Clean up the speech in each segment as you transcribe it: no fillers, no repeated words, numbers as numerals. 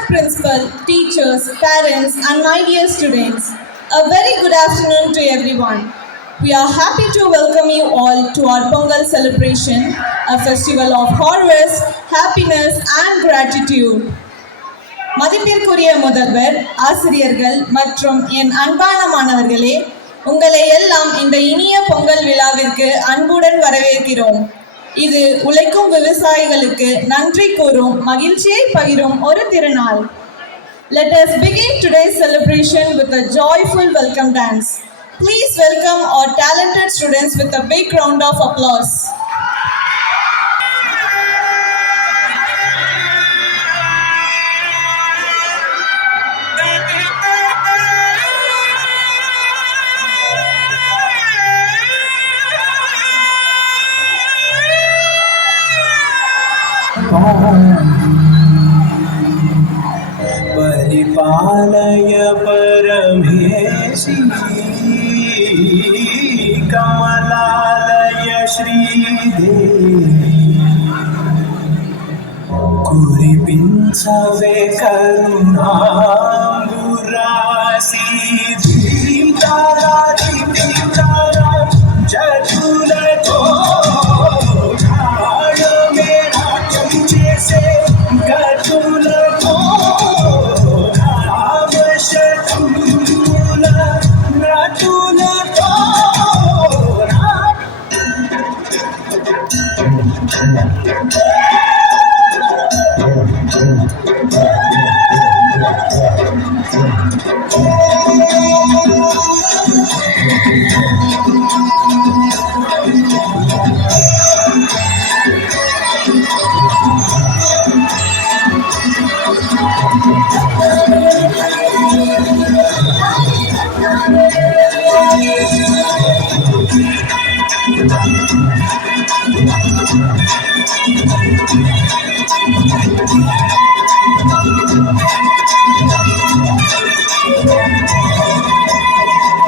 Respected principal, teachers, parents, and my dear students, a very good afternoon to everyone. We are happy to welcome you all to our Pongal celebration, a festival of harvest, happiness, and gratitude. மதிப்பிற்குரிய முதல்வர், ஆசிரியர்கள் மற்றும் என் அன்பான மாணவர்களே, உங்களை எல்லாம் இந்த இனிய பொங்கல் விழாவிற்கு அன்புடன் வரவேற்கிறோம். இது உழைக்கும் விவசாயிகளுக்கு நன்றி கூறும், மகிழ்ச்சியை பகிரும் ஒரு திருநாள். Let us begin today's celebration with a joyful welcome dance. Please welcome our talented students with a big round of applause. परिपालय परमेशि Kamalalaya Sridevi कुरिपिंचवे करुणांबुरासी दीप्तारा दीप्तारा जगुलको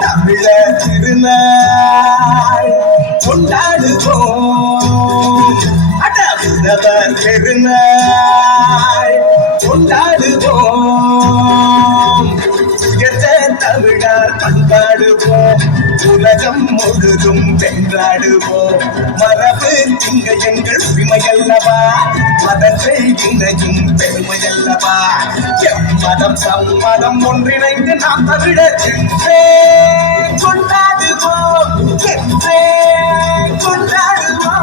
தமிழர் திருநாள் கொண்டாடுவோம், அடவுதவர் திருநாள் கொண்டாடுவோம், உயர்ந்த தமிழர் பண்பாடுவோம், உலகம் முழுதும் வென்றாடுவோம். மரபு திங்க எங்கள் உரிமையல்லவா, மதங்கள் இன்றையும் பெருமையல்லவா. எம்மதம் சம்மதம் ஒன்றிணைந்து நாம் தமிழர் என்றே கொண்டாடுவோம், என்றே கொண்டாடுவோம்.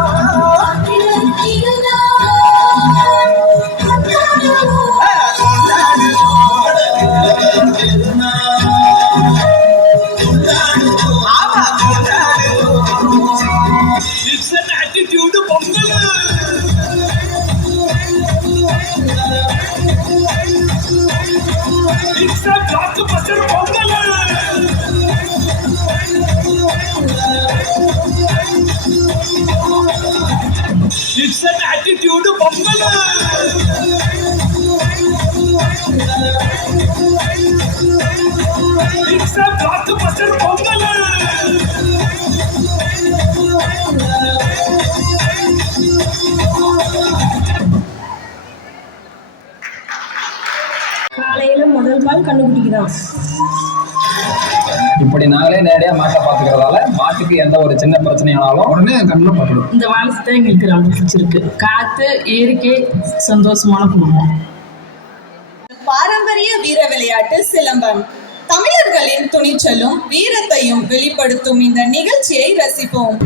It's an attitude of Pongal. It's a blockbuster Pongal. காலையில முதல் பால் கண்டுபிடிக்கிறான். இப்படி நாங்களே நேரடியா மாட்டை பாத்துக்கிறதால மாட்டுக்கு எந்த ஒரு சின்ன பிரச்சனையானாலும் உடனே கண்ணில் பார்த்துடும். இந்த வாழ்த்து எங்களுக்கு ரொம்ப பிடிச்சிருக்கு. காத்து இயற்கை சந்தோஷமான குடும்பம். பாரம்பரிய வீர விளையாட்டு சிலம்பம். தமிழர்களின் துணிச்சலும் வீரத்தையும் வெளிப்படுத்தும் இந்த நிகழ்ச்சியை ரசிப்போம்.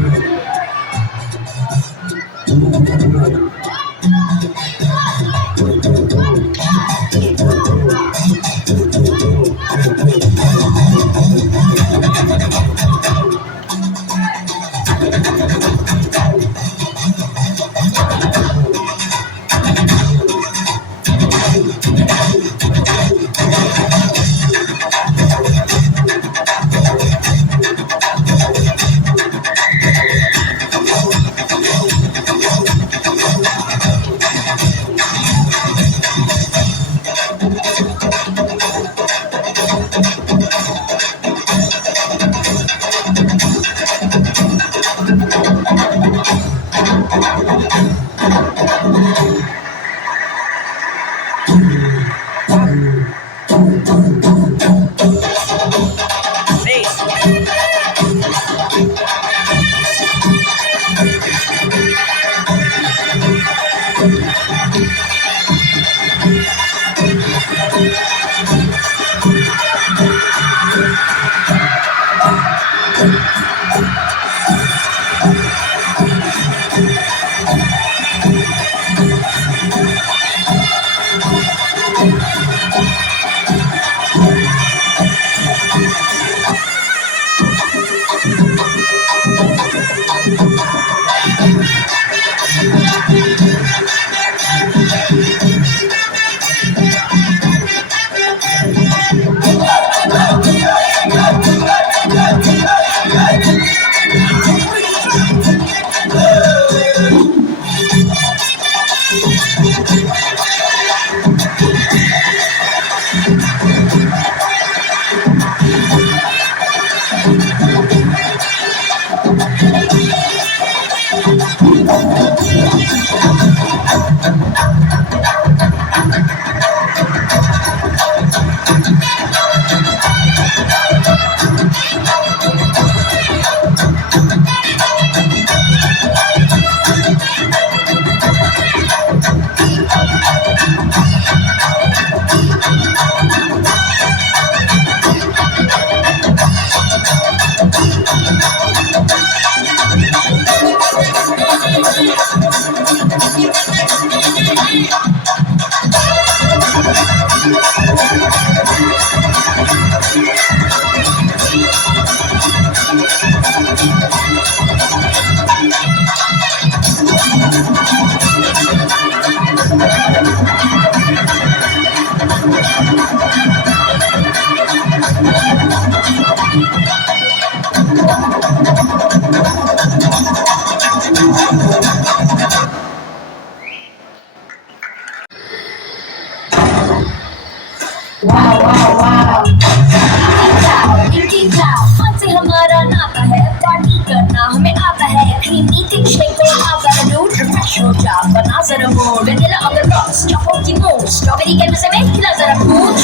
हमारा नाता है पार्टी करना हमें आता है क्रीमी थिक शेक को आकर दूध फ्रेश हो जा बना जरा mood vanilla on the rocks chocolate की मूड स्ट्रॉबेरी के मजे में खिला जरा पूछ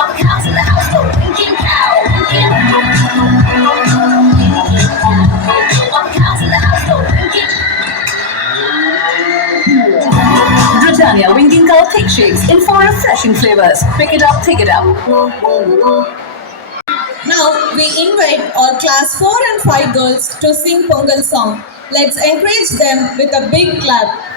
On cows in the house go drinking cow On cows in the house go drinking Britannia Winking Cow Thick Shakes in 4 refreshing flavors. Pick it up, pick it up. Now we invite our class 4 and 5 girls to sing Pongal song. Let's encourage them with a big clap.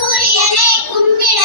சூரியனை கும்பிட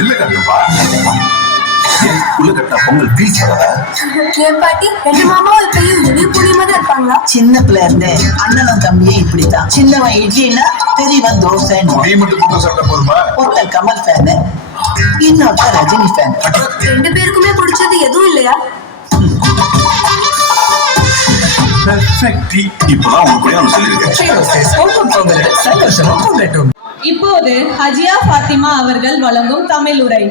வெளில கட்டுப்பா. உள்ள கட்டின Pongal piece வரதா? ஏன் பாட்டி ரெண்டு மாமாவும் இப்பயும் இதே புளி மாதிரி இருப்பாங்களா? சின்ன பிள்ளை இருந்தே அண்ணனும் தம்பியும் இப்படித்தான். சின்னவன் இட்லினா பெரியவன் தோசை. நீ மட்டும் பொங்கல் சாப்பிட்ட போதுமா? ஒருத்தன் கமல் ஃபேனு, இன்னொருத்தன் ரஜினி ஃபேன். ரெண்டு பேருக்குமே பிடிச்சது எதுவும் இல்லையா? இப்பதான் உனக்கு நான் சொல்லியிருக்கேன். சந்தோஷமும் பொங்கட்டும். இப்போது ஹஜியா ஃபாத்திமா அவர்கள் வழங்கும் தமிழ் உரை.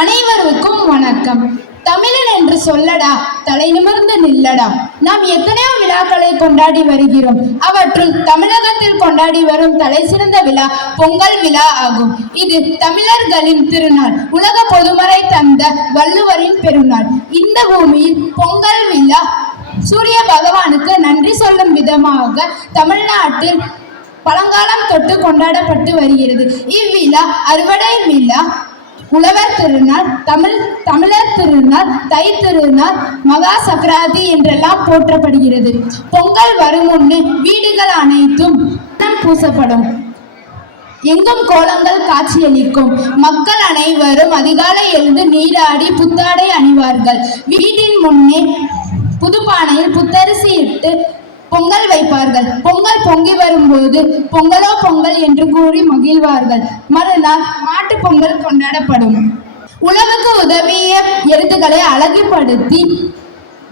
அனைவருக்கும் வணக்கம். தமிழன் என்று சொல்லடா, தலை நிமிர்ந்து நில்லடா. நாம் எத்தனையோ விழாக்களை கொண்டாடி வருகிறோம். அவற்றுள் தமிழகத்தில் கொண்டாடி வரும் தலை சிறந்த விழா பொங்கல் விழா ஆகும். இது தமிழர்களின் திருநாள், உலக பொதுமறை தந்த வள்ளுவரின் பெருநாள். இந்த பூமியில் பொங்கல் விழா சூரிய பகவானுக்கு நன்றி சொல்லும் விதமாக தமிழ்நாட்டில் பழங்காலம் தொட்டு கொண்டாடப்பட்டு வருகிறது. இவ்விழா அறுவடை விழா, உழவர் திருநாள், தமிழர் திருநாள், தை திருநாள், மகா சக்கராதி என்றெல்லாம் போற்றப்படுகிறது. பொங்கல் வரும் முன்னே வீடுகள் அனைத்தும் பூசப்படும். எங்கும் கோலங்கள் காட்சியளிக்கும். மக்கள் அனைவரும் அதிகாலை எழுந்து நீராடி புத்தாடை அணிவார்கள். வீட்டின் முன்னே புதுப்பானையில் புத்தரிசி இட்டு பொங்கல் வைப்பார்கள். பொங்கல் பொங்கி வரும்போது பொங்கலோ பொங்கல் என்று கூறி மகிழ்வார்கள். மறுநாள் மாட்டு பொங்கல் கொண்டாடப்படும். உழவுக்கு உதவிய எருதுகளை அழகுபடுத்தி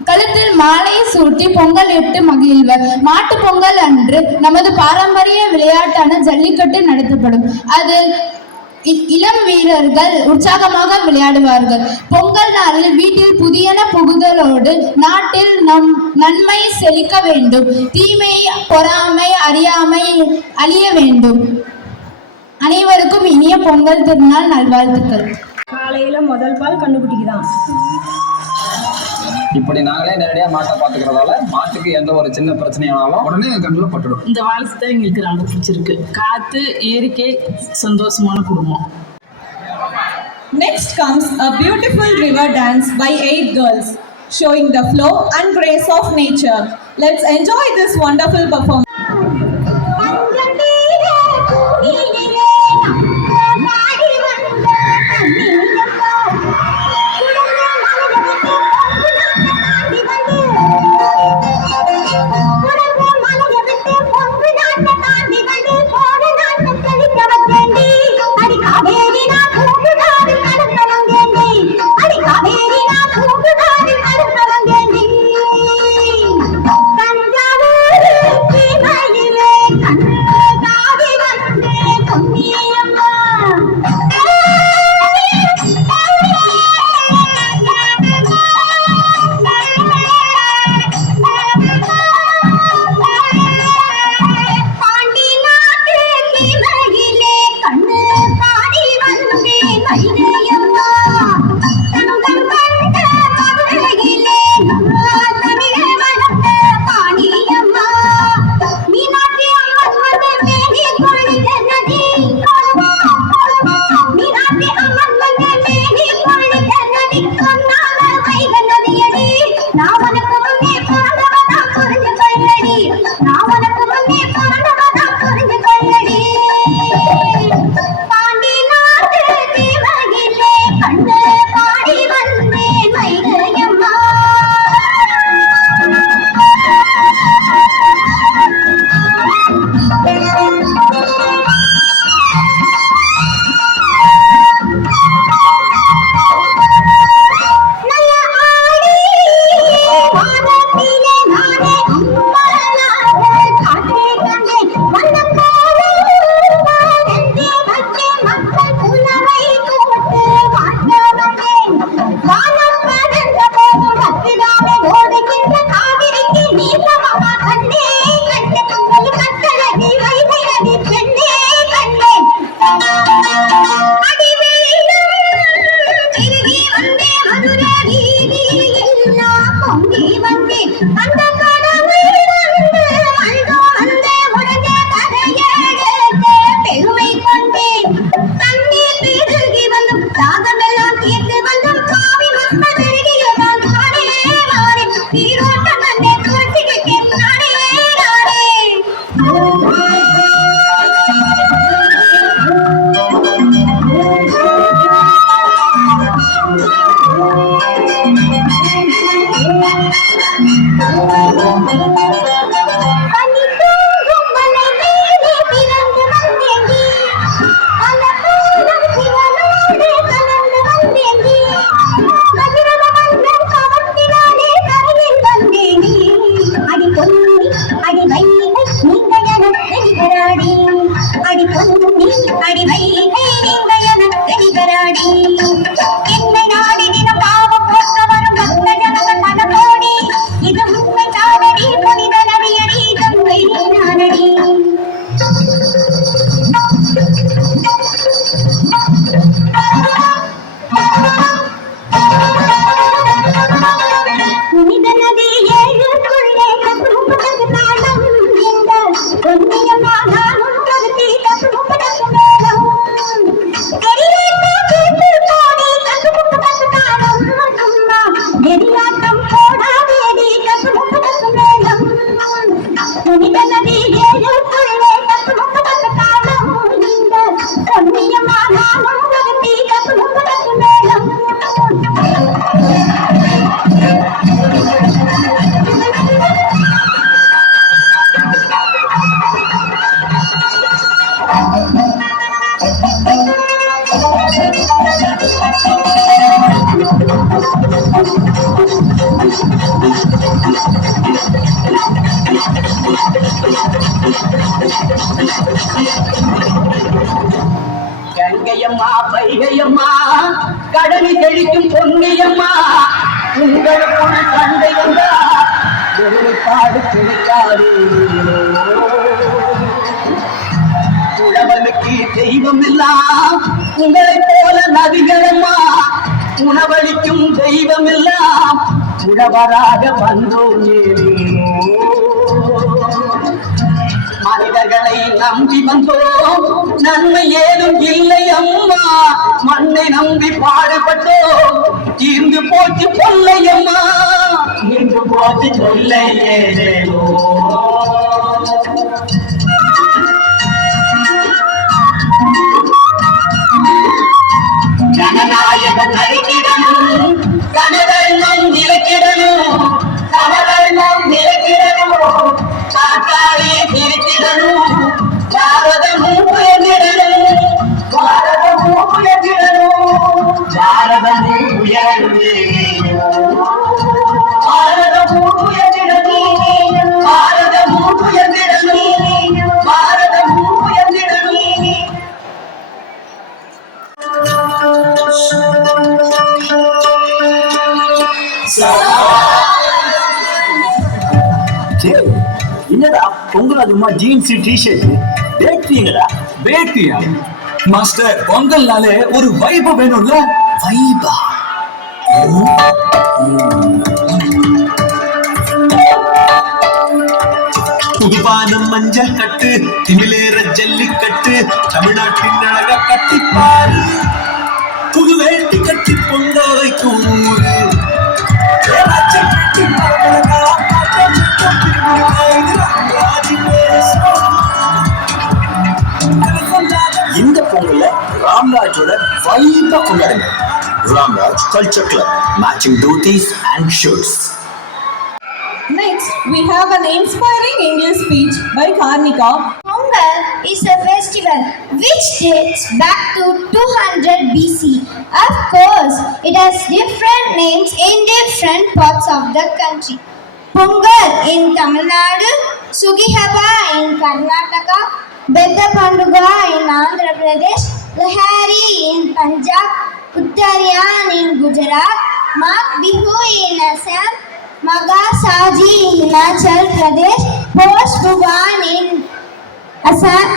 கழுத்தில் மாலை சூட்டி பொங்கல் இட்டு மகிழ்வர். மாட்டு பொங்கல் அன்று நமது பாரம்பரிய விளையாட்டான ஜல்லிக்கட்டு நடத்தப்படும். அது இளம் வீரர்கள் உற்சாகமாக விளையாடுவார்கள். பொங்கல் நாளில் வீட்டில் புதியன புகுதலோடு நாட்டில் நன்மை செழிக்க வேண்டும், தீமை பொறாமை அறியாமை அழிய வேண்டும். அனைவருக்கும் இனிய பொங்கல் திருநாள் நல்வாழ்த்துக்கள். காலையில முதல் பால் கண்ணுக்குட்டிக்கு தான். இப்படி நாங்களே நேரடியாக மாட்டை பார்த்துக்கிறதால மாட்டுக்கு எந்த ஒரு சின்ன பிரச்சனையானாலும் உடனே கண்ணில் பட்டுடும். இந்த வாழ்க்கை தான் எங்களுக்கு ரொம்ப பிடிச்சிருக்கு. காத்து இயற்கை சந்தோஷமான குடும்பம். Next comes a beautiful river dance by 8 girls, showing the flow and grace of nature. Let's enjoy this wonderful performance. Thanjavur நீ அடிவை நீங்க எனக்கு நிகராடி என்னை நாடி தினம் பாவம் போக்க வரும் பக்த ஜனக மனமோடி இது உண்மை தானடி புனித நதியடி கங்கை நானடி புனித நதி ஏழுக்குள்ளே கற்றுப்பதற்கு நாளும் இந்த பொன்னியமானாலும் கருத்தி கற்றுப்பதற்கு மேலும் தெரியாத கேட்டு போடி கற்றுப்பதற்கு நாளும் சும்மா நெறியாட்டம் போடாதேடி கற்றுப்பதற்கு மேலும் புனித நதி ஏழுக்குள்ளே கற்றுப்பதற்கு நாளும் இந்த பொன்னியமானாலும் கருத்தி கற்றுப்பதற்கு மேலும் கங்கையம்மா பைகையம்மா கடலி தெளிக்கும் பொன்னியம்மா உங்களுக்குள் சண்டை வந்தா ஒருமைப்பாடு கிடைக்காது உழவனுக்கு தெய்வம் எல்லாம் உங்களைப் போல நதிகளம்மா உணவளிக்கும் தெய்வம் எல்லாம் உழவராக வந்தோம் ஏனோ மனிதர்களை நம்பி வந்தோம் நன்மை ஏதும் இல்லை அம்மா மண்ணை நம்பி பாடுபட்டோம் தீர்ந்து போச்சு கொள்ளை அம்மா தீர்ந்து போச்சு கொள்ளை ஏதேனோ ஜனநாயகம் நறுக்கிடணும் கனதெல்லாம் நிலைக்கிடணும் கனதெல்லாம் நிலைக்கிடணும் காற்றாலே திருத்திடணும் பாரதமும் உயர்ந்திடணும் பாரதமும் உயர்ந்திடணும் பாரதமும் உயர்ந்து பாரதமும் உயர்ந்திடணும் பாரதமும் உயர்ந்திடணும் பாரதமும் உயர்ந்திடணும் என்னடா பொங்கல் அதுமா ஜீன்ஸ் டிஷர்ட் பேட்டிங்கடா பேட்டியா மாஸ்டர் பொங்கல்னாலே ஒரு வைப் வேணும்ல வைபா புதுபானம் மஞ்சள் கட்டு திமிலேற ஜல்லிக்கட்டு தமிழ்நாட்டின் அழக கட்டிப்பாரு புது வேட்டி கட்டி பொங்க வைக்கும் ஊரு இந்த பொங்கல ராம்ராஜோட வைபா கொண்டாடுங்க. Ramraj culture club matching dhotis and shirts. Next, we have an inspiring English speech by Karnika. Pongal is a festival which dates back to 200 BC. Of course, it has different names in different parts of the country. Pongal in Tamil Nadu, Sugihaba in Karnataka, Bedda Panduga in Andhra Pradesh, Lahari in Punjab, Uttarayan in Gujarat, Magh Bihu in Assam, Magha Saji in Himachal Pradesh, Posh Bhuvan in Assam,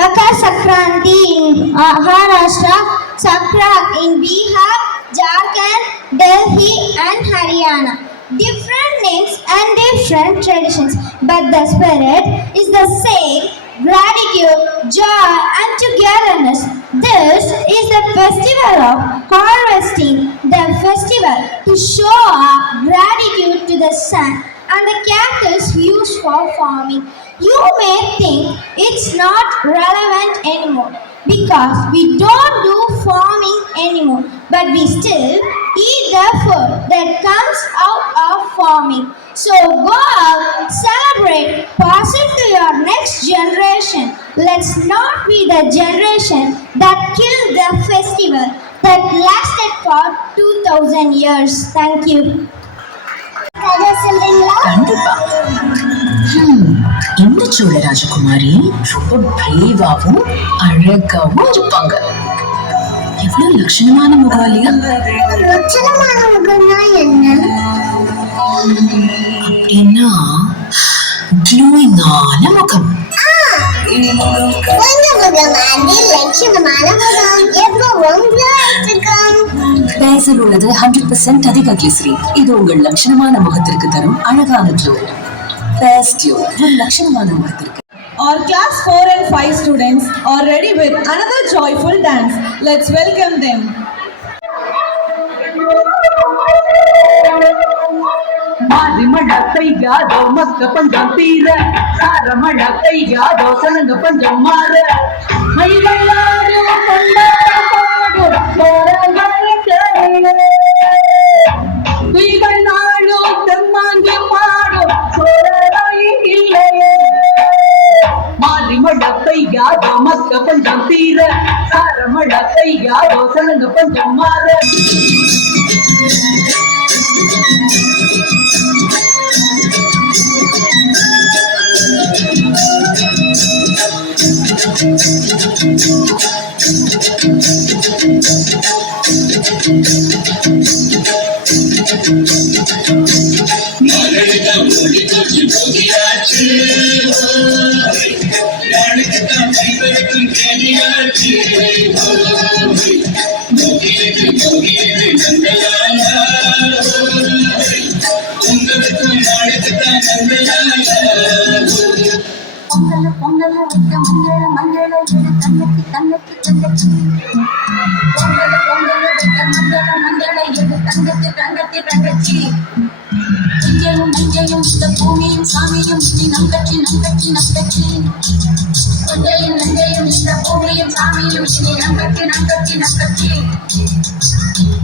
Makar Sankranti in Maharashtra, Sakrak in Bihar, Jharkhand, Delhi and Haryana. Different names and different traditions, but the spirit is the same: gratitude, joy and togetherness. This is the festival of harvesting, the festival to show our gratitude to the sun and the cattle used for farming. You may think it's not relevant anymore because we don't do farming anymore, but we still eat the food that comes out of farming. So go out, celebrate, pass it to your next generation. Let's not be the generation that killed the festival that lasted for 2000 years. Thank you. கண்டிப்பா இந்த சோழ ராஜகுமாரி ரொம்ப பிரேவாவும் அழகாவும் இருப்பாங்க. எவ்வளவு லட்சணமான முகம் இல்லையா? லட்சணமான முகம்னா என்ன? அப்படின்னா க்ளோயிங்கான முகம். பேசல் உள்ளது 100% அதிக கிளிசரின். இது உங்கள் லட்சணமான முகத்திற்கு தரும் அழகான க்ளோ. ஃபேஸ் க்ளோ ஒரு லட்சணமான முகத்திற்கு. Our class 4 and 5 students are ready with another joyful dance. Let's welcome them. மாரிமழ பெய்யாதோ மக்க பஞ்சம் தீர, சாரமழ பெய்யாதோ சனங்க பஞ்சம் மாற, மயிலாடு குயிகள் நாடோ தெம்மாங்கி மாடோ சோழராய் இல்லையே. மாரிமழ பெய்யாதோ மக்க பஞ்சம் தீர, சாரமழ பெய்யாதோ சனங்க பஞ்சம் மாற. பொங்கல் வைக்க மஞ்சள் மஞ்சள் தங்கச்சி தங்கச்சி தங்கச்சி, பொங்கல் வைக்க மஞ்சள் மஞ்சள் தங்கச்சி தங்கச்சி தங்கச்சி, நஞ்சையும் நஞ்சையும் இந்த பூமியும் சாமியும் இனி நங்கச்சி நங்கச்சி நங்கச்சி, நஞ்சையும் நஞ்சையும் இந்த பூமியும் சாமியும் இனி நங்கச்சி நங்கச்சி நங்கச்சி.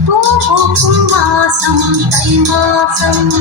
பூ பூக்கும் மாசம் தை மாசம்,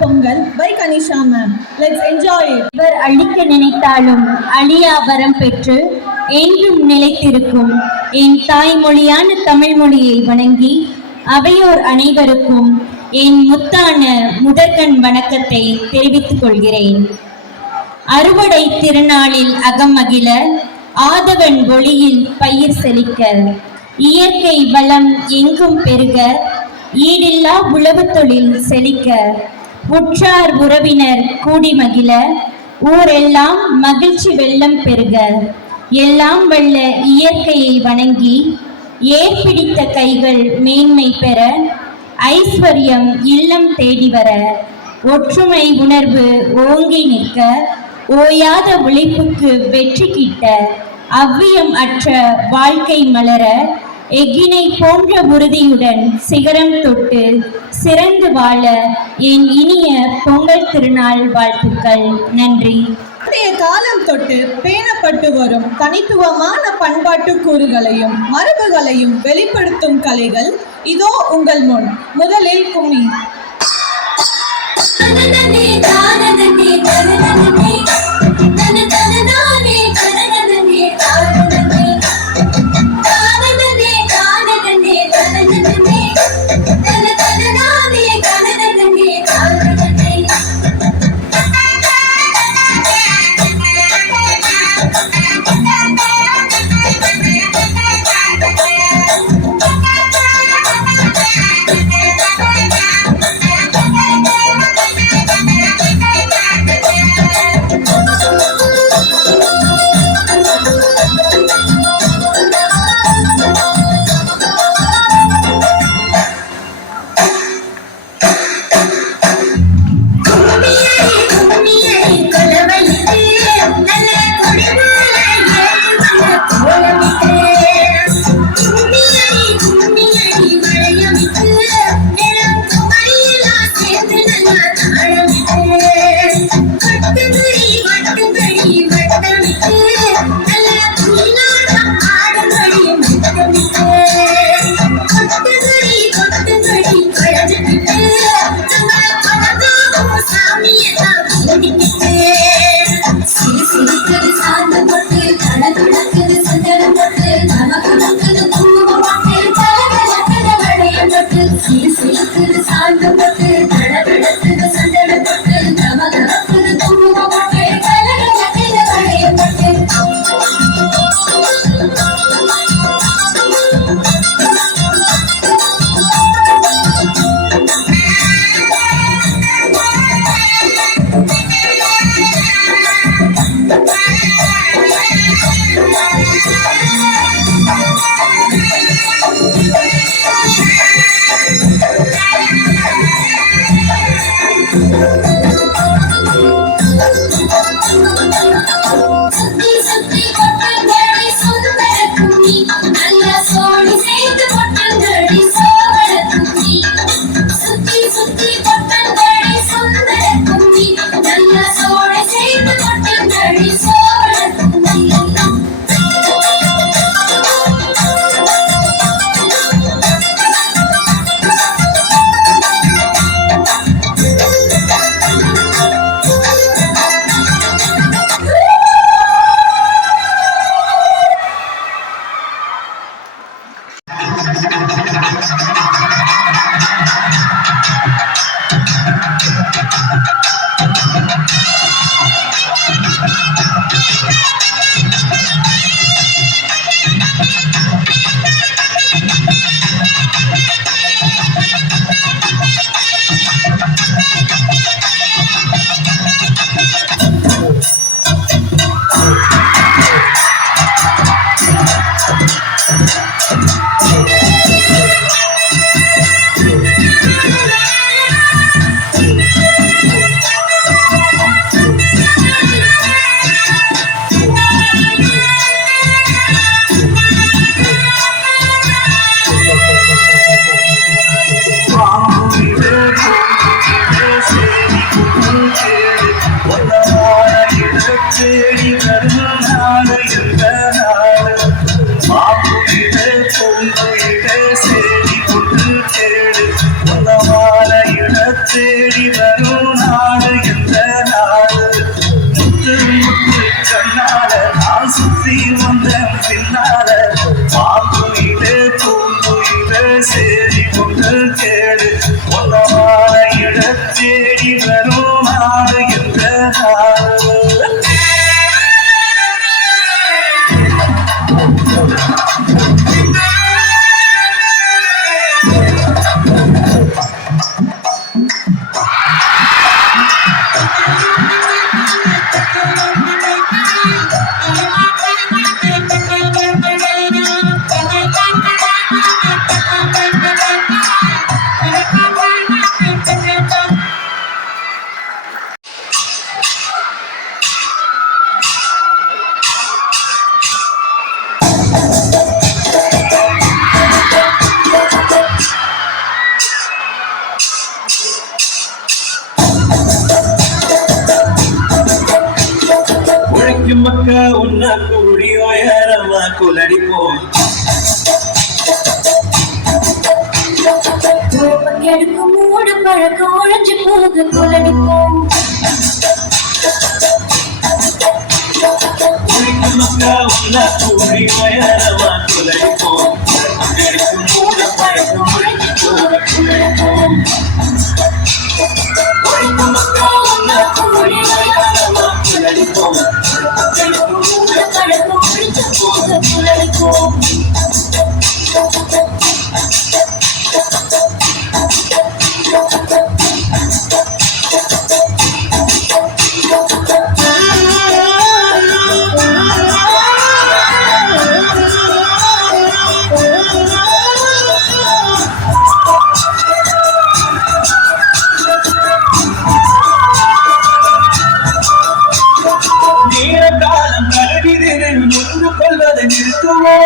Pongal by Kanisha ma'am. Let's enjoy it. இவர் அழிக்க நினைத்தாலும் அழியா வரம் பெற்று என்றும் நிலைத்திருக்கும் என் தாய்மொழியான தமிழ் மொழியை வணங்கி அவையோர் அனைவருக்கும் என் முத்தான முதற்கண் வணக்கத்தை தெரிவித்துக் கொள்கிறேன். அறுவடை திருநாளில் அகமகிழ ஆதவன் ஒளியில் பயிர் செழிக்க இயற்கை வளம் எங்கும் பெருக ஈடில்லா உழவு தொழில் செழிக்க உற்றார் உறவினர் கூடி மகிழ ஊரெல்லாம் மகிழ்ச்சி வெள்ளம் பெருக எல்லாம் வல்ல இயற்கையை வணங்கி ஏற்பிடித்த கைகள் மேன்மை பெற ஐஸ்வர்யம் இல்லம் தேடி வர ஒற்றுமை உணர்வு ஓங்கி நிற்க ஓயாத உழைப்புக்கு வெற்றி கிட்ட அவ்வியம் அற்ற வாழ்க்கை மலர எஃகினை போன்ற உறுதியுடன் சிகரம் தொட்டு சிறந்து வாழ என் இனிய பொங்கல் திருநாள் வாழ்த்துக்கள். நன்றி. பண்டைய காலம் தொட்டு பேணப்பட்டு வரும் தனித்துவமான பண்பாட்டு கூறுகளையும் மரபுகளையும் வெளிப்படுத்தும் கலைகள் இதோ உங்கள் முன். முதலில் கும்மி. ஒன்னா கூடி உயரமா குலடிப்போம் எடுக்கும் மூடு பழக்கம் ஒழிஞ்சு போக குலடிப்போம் ஒன்னா கூடி உயரமா குலடிப்போம் எடுக்கும் மூடு பழக்கம் ஒழிஞ்சு போக குலடிப்போம் ஒன்னா கூடி உயரமா குலடிப்போம் எடுக்கும் மூடு பழக்கம் ஒழிஞ்சு போக குலடிப்போம் காலம் கருவிதில் முந்து கொள்வதை நிறுத்துவோம்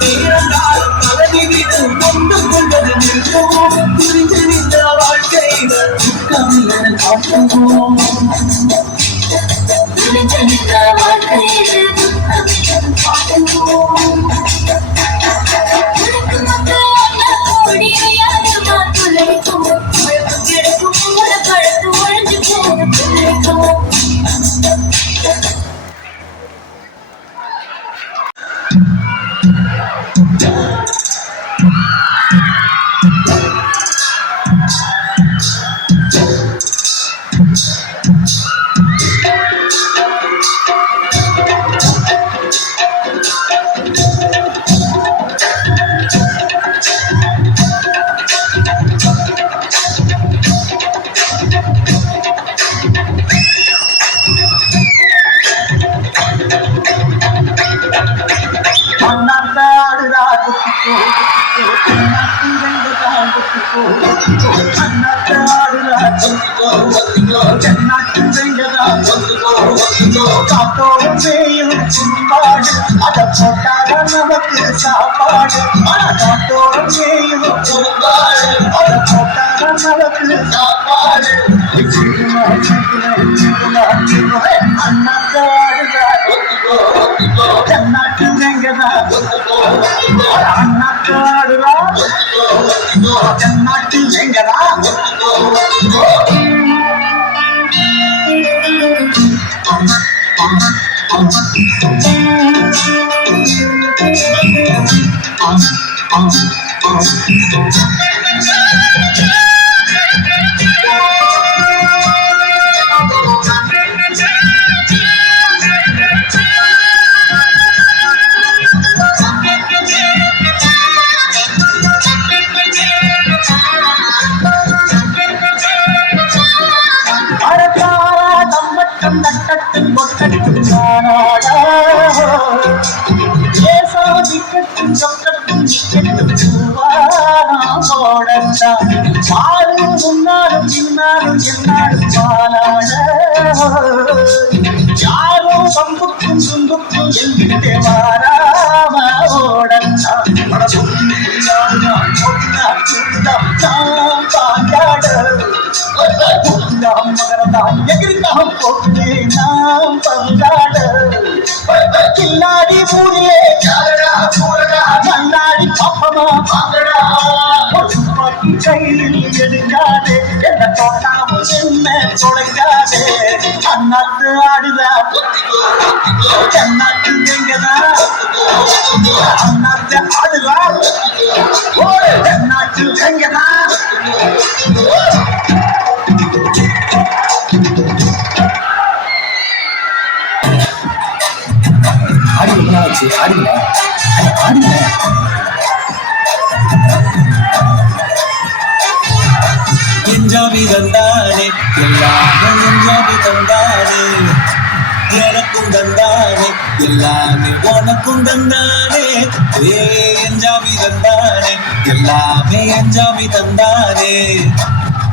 நேரங்காலம் கருவிதில் முந்து கொள்வதை நிறுத்துவோம் புரிந்து நின்ற வாழ்க்கையில் துக்கமில்லை காட்டுவோம் புரிந்து நின்ற வாழ்க்கையில் துக்கமில்லை காட்டுவோம் காத்தோடும் செய்யும் சிம்பாடு அத போட்டால நமக்கு சாப்பாடு காத்தோடும் செய்யும் சிம்பாடு அத போட்டால நமக்கு சாப்பாடு தென்னாட்டு வெங்கதா அண்ணாக்கு ஆடுறா தென்னாட்டு வெங்கதா பாலும் முன்னாலும் பின்னாலும் என்னாலும் பாலாட யாரும் பம்புக்கும் துன்புக்கும் எங்கிட்டே வாராம ஓடத்தான் மகரதான் எகிரிதான் போட்டு நாம் பந்தாட கில்லாடி மூடியே கண்ணாடி பாப்பமா கையில் எடுக்காதே என்ன தோட்டாவும் என்ன தொடங்காதே அண்ணாத்து ஆடுதா தென்னாட்டு எங்கதா அண்ணாத்து ஆடுதா தென்னாட்டு எங்கதா ஆடுங்க ஆடுங்க எஞ்சாமி தந்தானே எல்லாமே எஞ்சாமி தந்தானே எனக்கும் தந்தானே எல்லாமே உனக்கும் தந்தானே எஞ்சாமி தந்தானே எல்லாமே எஞ்சாமி தந்தானே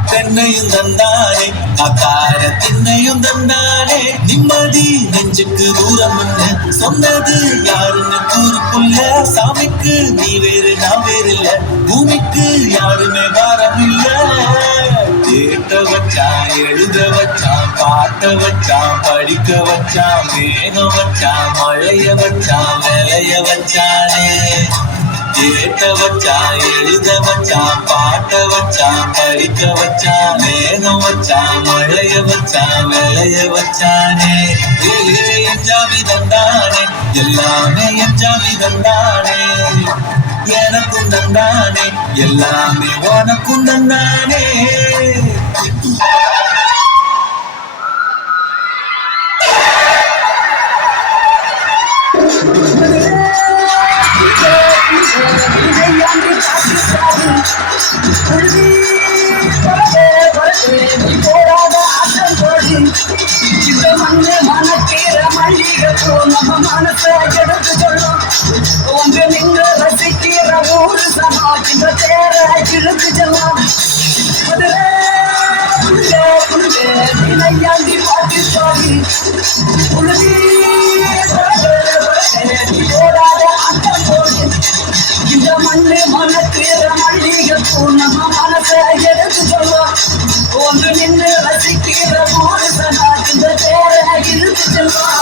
தென்னையும் தந்தானே அக்கார திண்ணையும் தந்தானே நிம்மதி நெஞ்சுக்கு தூரம் சொன்னது யாருன்னு கூறுக்குள்ள சாமிக்கு நீ வேறு நான் வேறு இல்ல பூமிக்கு யாருமே வாரம் இல்ல ஏட்ட வச்சான் எழுத வச்சான் பாட்ட வச்சான் படிக்க வச்சான் மேகம் வச்சான் மழைய வச்சான் விளைய வச்சானே ஏட்ட வச்சான் எழுத வச்சான் பாட்ட வச்சான் படிக்க வச்சான் மேகம் வச்சான் மழைய வச்சான் விளைய வச்சானே என் ஜாமி தந்தானே எல்லாமே என் ஜாமி தந்தானே எனக்கும் தந்தானே எல்லாமே உனக்கும் தந்தானே இந்த மண்ணு மனக்கீர மல்லிகைப்பூ நம்ம மனசை எடுத்து சொல்லும் ஒன்று நின்று ரசிக்கிற ஊரு சமா இந்த தேர இழுத்து செல்லும் விளையாண்டி பாட்டி சாதி உழுதி போடாத அட்டம் போடு இந்த மண்ணு மனக்கீர மல்லிகைப்பூ நம்ம மனசை எடுத்து சொல்லும் ஒன்று நின்று ரசிக்கிற ஊரு சமா இந்த தேர இழுத்து செல்லும்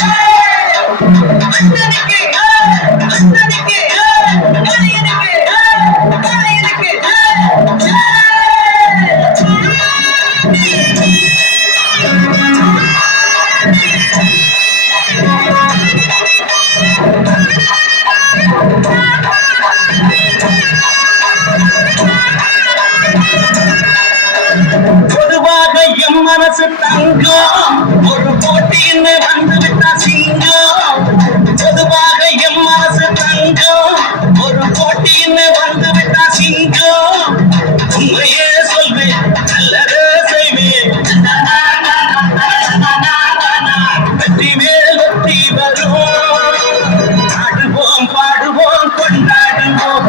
Hey! பொதுவாக எம் மனசு தங்கம் ஒரு போட்டின்னு வந்து விட்டா சிங்கம். பொதுவாக எம் மனசு தங்கம் ஒரு போட்டின்னு வந்து விட்டா சிங்கம். உண்மையே சொல்வேன் நல்லதே செய்வேன். வெற்றி மேல் வெற்றி வரும். ஆடுவோம் பாடுவோம் கொண்டாடுவோம்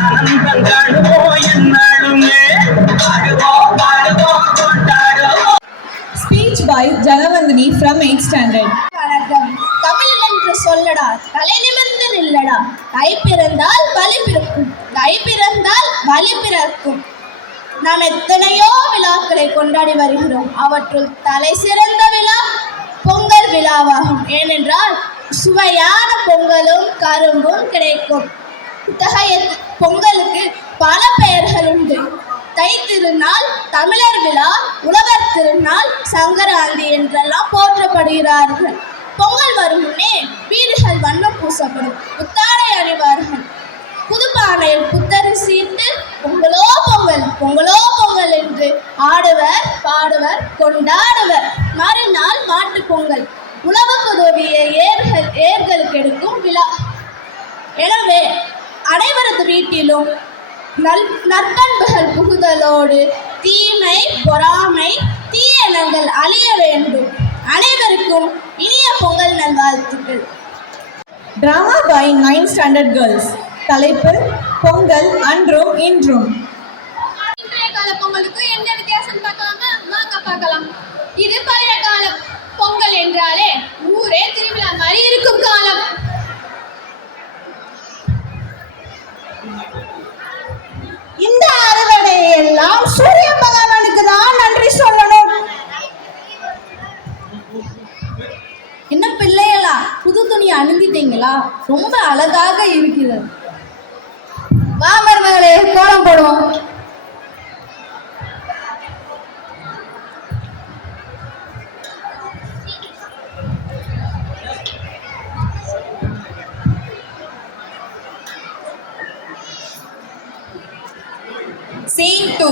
ஆனந்தம் காணுவோம் என்னாலுமே. பாடுவோம் பாடுவோம் கொண்டாடுவோம். Speech by Janavandini from 8th standard. வணக்கம். தமிழ் என்று சொல்லடா, தலை நிமிர்ந்து நில்லடா. தை பிறந்தால் வழி பிறக்கும், தை பிறந்தால் வழி பிறக்கும். நாம் எத்தனையோ விழாக்களை கொண்டாடி வருகிறோம். அவற்றுள் தலை சிறந்த விழா பொங்கல் விழாவாகும். ஏனென்றால் சுவையான பொங்கலும் கரும்பும் கிடைக்கும். இத்தகைய பொங்கலுக்கு பல பெயர்கள் உண்டு. தை திருநாள், தமிழர் விழா, உழவர் திருநாள், சங்கராந்தி என்றெல்லாம் போற்றப்படுகிறார்கள். பொங்கல் வரும் முன்னே வீடுகள் வண்ணம் பூசப்படும், புத்தாடை அணிவார்கள். புதுப்பானையில் புத்தரிசிட்டு பொங்கலோ பொங்கல் பொங்கலோ பொங்கல் என்று ஆடுவர் பாடுவர் கொண்டாடுவர். மறுநாள் மாட்டு பொங்கல், உழவுக்கு உதவிய ஏர்களுக்கு எடுக்கும் விழா. எனவே அனைவரது வீட்டிலும் நற்பண்புகள் புகுதலோடு தீமை பொறாமை தீயனங்கள் அழிய வேண்டும். அனைவருக்கும் இனிய பொங்கல் நல்வாழ்த்துக்கள். Drama by 9th standard girls. தலைப்பு பொங்கல் அன்றும் இன்றும். இன்றைய கால பொங்கலுக்கு என்ன வித்தியாசம் பார்க்கலாமா? வாங்க பார்க்கலாம். இது பழைய கால பொங்கல் என்றாலே ஊரே திருவிழா மாதிரி இருக்கும் காலம். இந்த அறுவடையை எல்லாம் சூரிய பகவானுக்கு தான் நன்றி சொல்லணும். என்ன பிள்ளைகளா, புது துணி அணிந்திட்டீங்களா? ரொம்ப அழகாக இருக்கிறது. வா மருமகளே, கோலம் போடுவோம். Scene 2.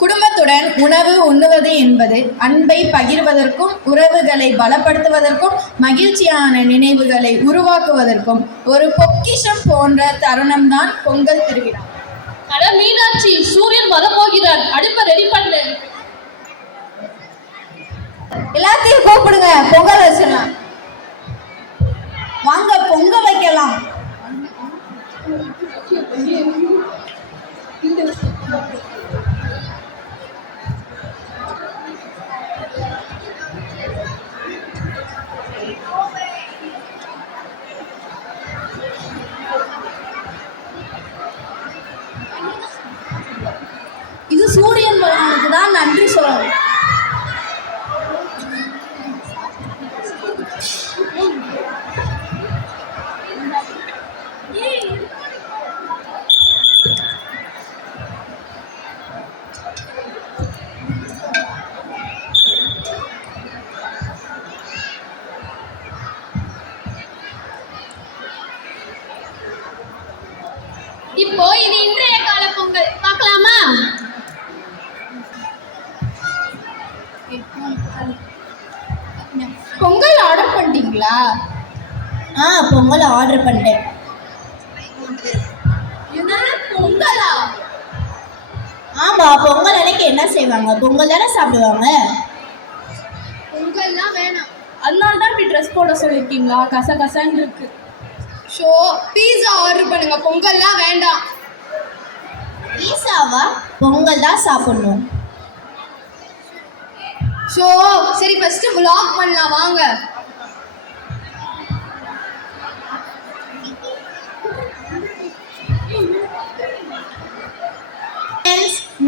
குடும்பத்துடன் உணவு உண்ணுவது என்பது அன்பை பகிர்வதற்கும் உறவுகளை பலப்படுத்துவதற்கும் மகிழ்ச்சியான நினைவுகளை உருவாக்குவதற்கும் ஒரு பொக்கிஷம் போன்ற தருணம்தான் பொங்கல் திருவிழா. அட மீனாட்சி, சூரியன் வரப்போகிறார், அடுப்பை ரெடி பண்ணு. எல்லாத்தையும் கூப்பிடுங்க, பொங்கல் வச்சிடலாம். வாங்க பொங்க வைக்கலாம். இது சூரியன் பகவானுக்கு தான் நன்றி சொல்லணும். இப்போ இது இன்றைய கால பொங்கல் பார்க்கலாமா? பொங்கல் ஆர்டர் பண்ணிட்டீங்களா? பொங்கல் ஆர்டர் பண்ணிட்டேன். பொங்கலா? ஆமா, பொங்கல் அன்னைக்கு என்ன செய்வாங்க? பொங்கல் தானே சாப்பிடுவாங்க. பொங்கல்லாம் வேணாம். அதனால தான் இப்படி ட்ரெஸ் போட சொல்லியிருக்கீங்களா? கசகசன்னு இருக்கு. ஷோ, பீஸா ஆர்டர் பண்ணுங்க, பொங்கல்லாம் வேண்டாம். பீஸாவா? பொங்கல் தான் சாப்பிடணும். ஷோ, சரி ஃபர்ஸ்ட் vlog பண்ணலாம் வாங்க.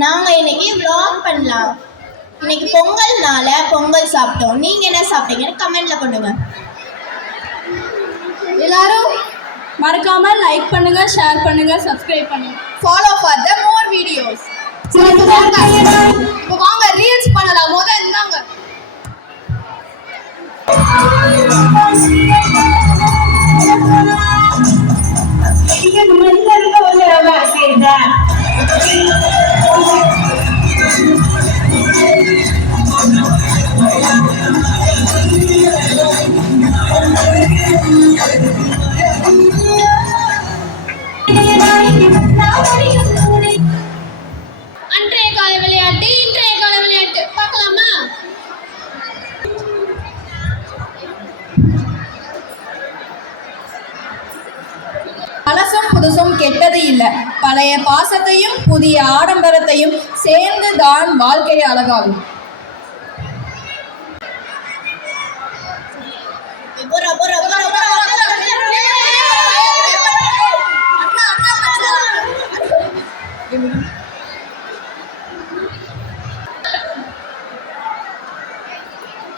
நாங்க இன்னைக்கு vlog பண்ணலாம். இன்னைக்கு பொங்கல்னால பொங்கல் சாப்பிட்டோம். நீங்க என்ன சாப்பிட்டீங்கன்னு கமெண்ட்ல பண்ணுங்க. எல்லாரும் மறக்காம லைக் பண்ணுங்க, ஷேர் பண்ணுங்க, சப்ஸ்கிரைப் பண்ணுங்க. follow for the more videos. இப்போ வாங்க ரீல்ஸ் பண்ணலாம். முதல்ல இந்தாங்க. அன்றைய கால விளையாட்டு இன்றைய கால விளையாட்டு பார்க்கலாமா? பழசும் புதுசும் கெட்டது இல்ல, பழைய பாசத்தையும் புதிய ஆடம்பரத்தையும் சேர்ந்து தான் வாழ்க்கை அழகாகும்.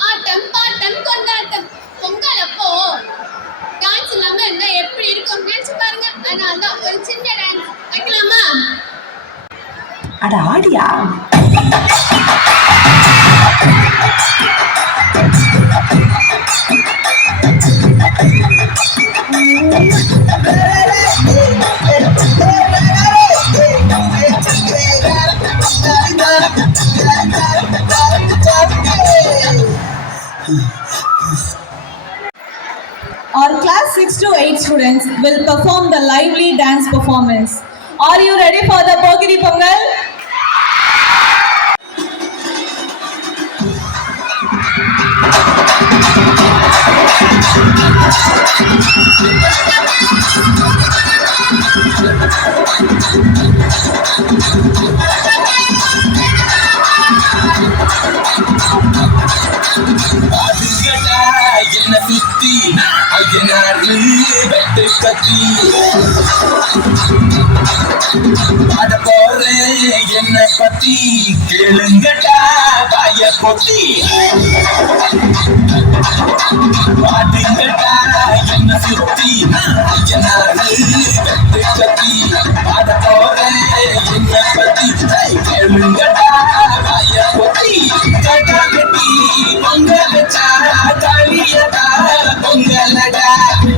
ஆட்டம் பாட்டம் கொண்டாட்டம். பொங்கல் அப்போ டான்ஸ் இல்லாம இருந்தா எப்படி இருக்கும் நினைச்சு பாருங்க. அதனாலதான் ஒரு சின்ன டான்ஸ் வைக்கலாமா? அட ஆடியா Our class 6 to 8 students will perform the lively dance performance. Are you ready for the Pogiri Pongal? என்ன சுத்தி ஐயனாரு வெட்டு கத்தி பாட போறேன் என்ன பத்தி கேளுங்கடா வாய பொத்தி பாடுங்கடா என்ன சுத்தி ஐயனாரு வெட்டு கத்தி பாட போறேன் என்ன பத்தி கேளுங்கடா வாய பொத்தி கட்டா கட்டி பொங்கல் வச்சா களியடா பொங்கலடா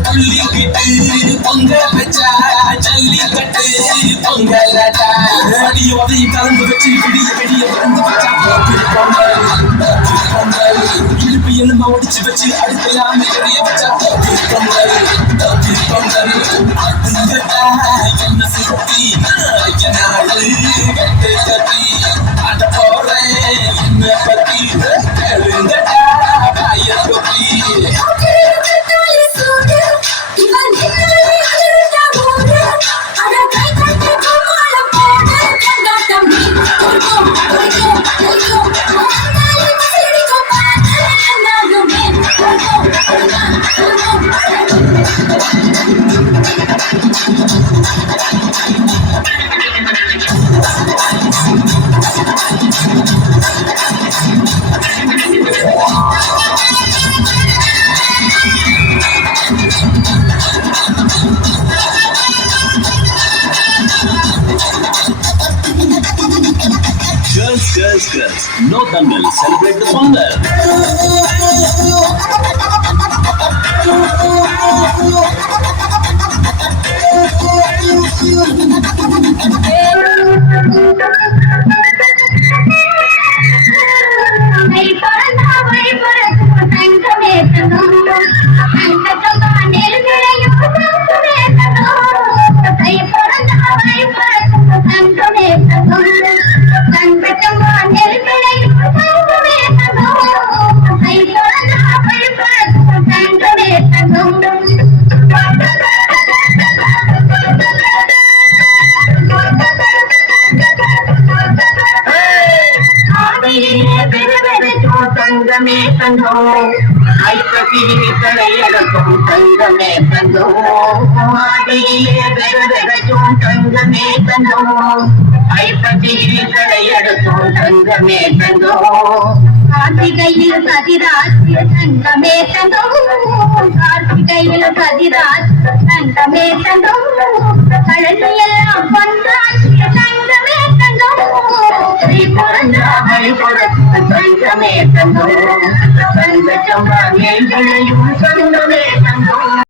புள்ளிக்கிட்டு பொங்கல் வச்சா ஜல்லிக்கட்டு பொங்கலடா அடியோதையும் கலந்து வச்சு விடிய விடிய வந்து வச்சா பொங்கல் பொங்கல் இழுப்பு எலும்பா ஒடிச்சு வச்சு அடுப்பெல்லாம் எரிய வச்சா பொங்கல் பொங்கல் அதுங்கடா என்ன சுத்தி நாடு வெட்டு கத்தி அட போறேன் என்ன பத்தி கேளுங்கடா வாய பொத்தி Girls, no dangal, celebrate the Pongal. தங்கமே தந்தோ ஐப்பசி தலையடக்கும் தங்கமே தந்தோ ஆடியிலே பெருவெடுக்கும் தங்கமே தந்தோ ஐப்பசி தலையடக்கும் தங்கமே தந்தோ கார்த்திகையில் கதிராஜ் தங்கமே தந்தோ கார்த்திகையில் கதிராஜ் தங்கமே தந்தோ கழனியெல்லாம் பொன்றாஜ் தங்கமே தந்தோ பிறந்த வழிபடுத்த தங்கமே சொந்தமே தங்கம் தங்க சம்பா நெல் விளையும் சொந்தமே தங்கம்